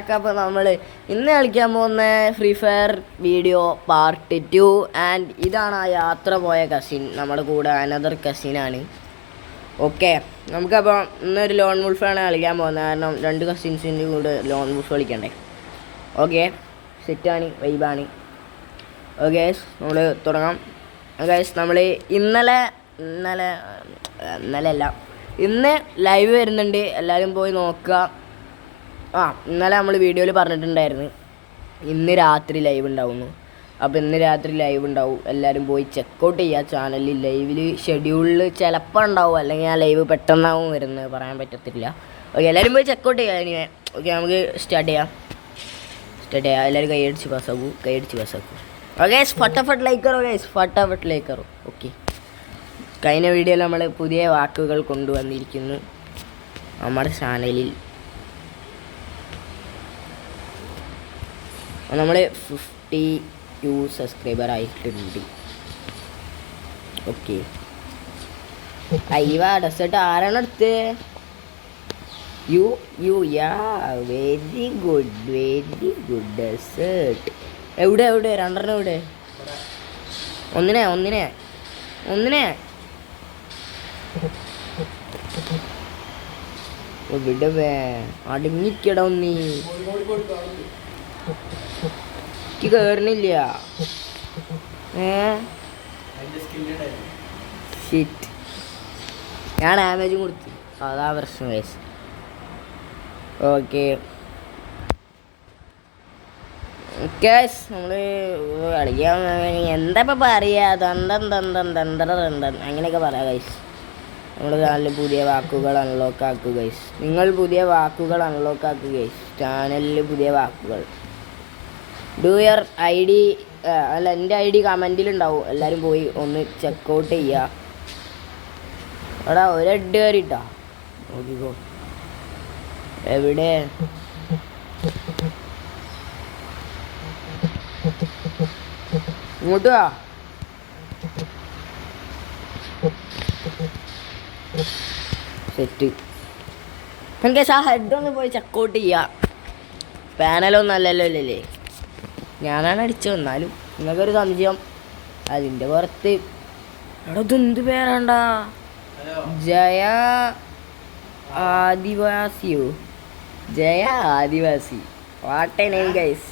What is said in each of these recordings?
അപ്പോൾ നമ്മൾ ഇന്ന് കളിക്കാൻ പോകുന്ന free fire video part 2 and ഇതാണ് ആ യാത്ര പോയ കസിൻ നമ്മുടെ കൂടെ അനദർ കസിനാണ്. ഓക്കെ, നമുക്കപ്പോൾ ഇന്നൊരു ലോൺ വുൾഫാണ് കളിക്കാൻ പോകുന്നത്. കാരണം രണ്ട് കസിൻസിൻ്റെ കൂടെ ലോൺ വുൾഫ് കളിക്കണ്ടേ. ഓക്കെ, സെറ്റാണ്, വൈബാണ്. ഓക്കെ, നമ്മൾ തുടങ്ങാം. ഗൈസ്, നമ്മൾ ഇന്നലെ അല്ല, ഇന്ന് ലൈവ് വരുന്നുണ്ട്, എല്ലാവരും പോയി നോക്കുക. ഇന്നലെ നമ്മൾ വീഡിയോയിൽ പറഞ്ഞിട്ടുണ്ടായിരുന്നു ഇന്ന് രാത്രി ലൈവ് ഉണ്ടാവുന്നു. അപ്പോൾ ഇന്ന് രാത്രി ലൈവ് ഉണ്ടാവും, എല്ലാവരും പോയി ചെക്കൗട്ട് ചെയ്യുക. ചാനലിൽ ലൈവിൽ ഷെഡ്യൂളിൽ ചിലപ്പോൾ ഉണ്ടാവും, അല്ലെങ്കിൽ ആ ലൈവ് പെട്ടെന്നാവും വരുന്നത്, പറയാൻ പറ്റത്തില്ല. ഓക്കെ, എല്ലാവരും പോയി ചെക്കൗട്ട് ചെയ്യുക. ഇനി ഓക്കെ, നമുക്ക് സ്റ്റാർട്ട് ചെയ്യാം. എല്ലാവരും കൈയടിച്ച് പാസ്സാക്കൂ. ഓക്കെ, ഫട്ടാഫട്ട് ലൈക്ക് കറോ. ഓക്കെ, കഴിഞ്ഞ വീഡിയോയിൽ നമ്മൾ പുതിയ വാക്കുകൾ കൊണ്ടുവന്നിരിക്കുന്നു നമ്മുടെ ചാനലിൽ. നമ്മൾ 52 സബ്സ്ക്രൈബർ ആയിട്ടുണ്ട്. ഓക്കെ, അയ്യ ഡെസേർട്ട് ആരാണ് എടുത്ത്? Very good dessert. എവിടെ രണ്ടെണ്ണം എവിടെ? ഒന്നിനെ വിടവേ, അടങ്ങിക്കട ഒന്നീ കേറണില്ല. ഞാൻ ഡാമേജും കൊടുത്തു, അതാ പ്രശ്നം ഗൈസ്. ഓക്കെ നമ്മൾ കളിക്കാൻ എന്താ ഇപ്പം പറയാ, അങ്ങനെയൊക്കെ പറയാം ഗൈസ്. നമ്മൾ ചാനലിൽ പുതിയ വാക്കുകൾ അൺലോക്ക് ആക്കുക ഗൈസ്. നിങ്ങൾ പുതിയ വാക്കുകൾ അൺലോക്ക് ആക്കുക ഗൈസ്. ചാനലിൽ പുതിയ വാക്കുകൾ. ഡു യുവർ ID, അല്ല എൻ്റെ ID കമൻറ്റിലുണ്ടാവും, എല്ലാവരും പോയി ഒന്ന് ചെക്കൗട്ട് ചെയ്യുക. എടാ ഒരു ഹെഡ് കയറിട്ടാ നോക്കിക്കോ. എവിടെ? ഇങ്ങോട്ട് വാ. സെറ്റ്. എനിക്ക് ആ ഹെഡൊന്ന് പോയി ചെക്കൗട്ട് ചെയ്യുക. പാനലൊന്നും അല്ലല്ലോ അല്ലേ, ഞാനാണ് അടിച്ചു. വന്നാലും നിങ്ങൾക്കൊരു സംശയം അതിൻ്റെ പുറത്ത്. എടാ ഇതെന്ത് പേരാണ്ടാ? Jaya Adivasi. What a name guys.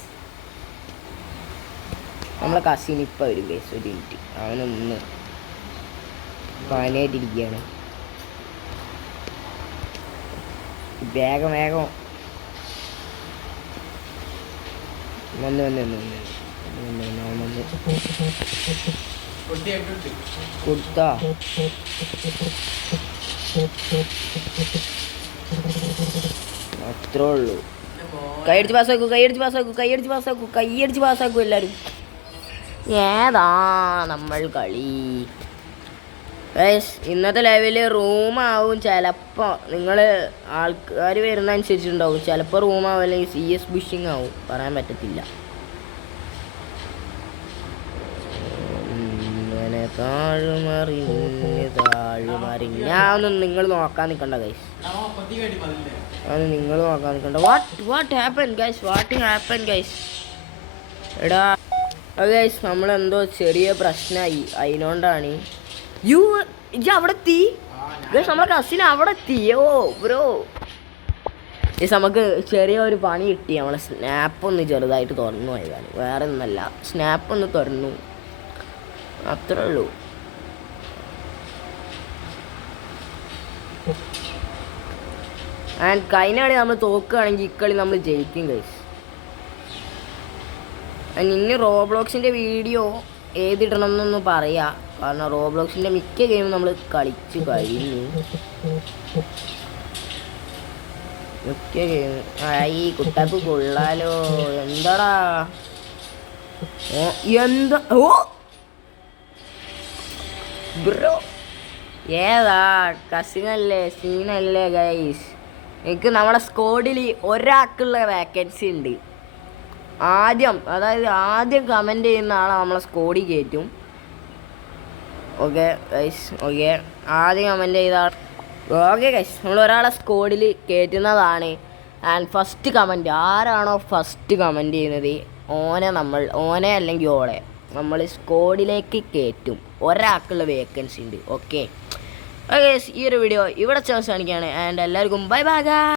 നമ്മളെ കസിനിപ്പോൾ വരും ഗൈസ്. ഒരു മിനിറ്റ്, അവനൊന്ന് പനിയായിട്ടിരിക്കുകയാണ്. വേഗം വന്ന് കൊടുത്താ. അത്രേ ഉള്ളൂ. കൈയടിച്ച് പാസ്സാക്കൂ എല്ലാവരും. ഏതാ നമ്മൾ കളി ഗൈസ്? ഇന്നത്തെ ലൈവിൽ റൂമാവും ചിലപ്പോൾ. നിങ്ങൾ ആൾക്കാർ വരുന്ന അനുസരിച്ചുണ്ടാവും. ചിലപ്പോൾ റൂമാവും, അല്ലെങ്കിൽ CS ബുഷിങ് ആവും, പറയാൻ പറ്റത്തില്ല. ഇങ്ങനെ താഴുമറിഞ്ഞൊന്നും നിങ്ങൾ നോക്കാൻ നിൽക്കണ്ട ഗൈസ്. അത് നിങ്ങൾ നോക്കാൻ നിൽക്കണ്ട. What happen guys? എടാ ഗൈസ്, നമ്മളെന്തോ ചെറിയ പ്രശ്നമായി, അതിനോണ്ടാണ്. അവിടെ എത്തി ഗൈസ്, നമ്മളെ കസിൻ അവിടെ എത്തി. ഓ ബ്രോ ഗൈസ്, നമുക്ക് ചെറിയൊരു പണി കിട്ടി. നമ്മളെ സ്നാപ്പ് ഒന്ന് ചെറുതായിട്ട് തുറന്നു പോയതാണ്, വേറെ ഒന്നല്ല. സ്നാപ്പ് ഒന്ന് തുറന്നു, അത്രേ ഉള്ളൂ. ആൻഡ് കഴിഞ്ഞ കളി നമ്മൾ തോക്കുകയാണെങ്കിൽ ഇക്കളി നമ്മൾ ജയിക്കും ഗൈസ്. ഇനി റോബ്ലോക്സിൻ്റെ വീഡിയോ ഏതിടണം എന്നൊന്ന് പറയാം. കാരണം റോബ്ലോക്സിൻ്റെ മിക്ക ഗെയിമും നമ്മൾ കളിച്ചു കഴിഞ്ഞു. മിക്ക ഗെയിം ഈ കുട്ടാപ്പ് കൊള്ളാലോ. എന്താടാ ബ്രോ, ഏതാ കസിനല്ലേ, സീനല്ലേ ഗൈസ്? എനിക്ക് നമ്മുടെ സ്ക്വാഡിൽ ഒരാൾക്കുള്ള വേക്കൻസി ഉണ്ട്. ആദ്യം കമൻറ്റ് ചെയ്യുന്ന ആളെ നമ്മളെ സ്ക്വാഡിൽ കയറ്റും. ഓക്കെ ഗൈസ്, ആദ്യം കമൻറ്റ് ചെയ്ത ഓക്കെ ഗൈസ്, നമ്മൾ ഒരാളെ സ്ക്വാഡിൽ കയറ്റുന്നതാണ്. ആൻഡ് ഫസ്റ്റ് കമൻറ്റ് ആരാണോ ഫസ്റ്റ് കമൻറ്റ് ചെയ്യുന്നത് ഓനെ അല്ലെങ്കിൽ ഓളെ നമ്മൾ സ്കോഡിലേക്ക് കയറ്റും. ഒരാൾക്കുള്ള വേക്കൻസി ഉണ്ട്. ഓക്കെ, ഈ ഒരു വീഡിയോ ഇവിടെ അവസാനിക്കുകയാണ്. ആൻഡ് എല്ലാവർക്കും ബൈ ബൈ.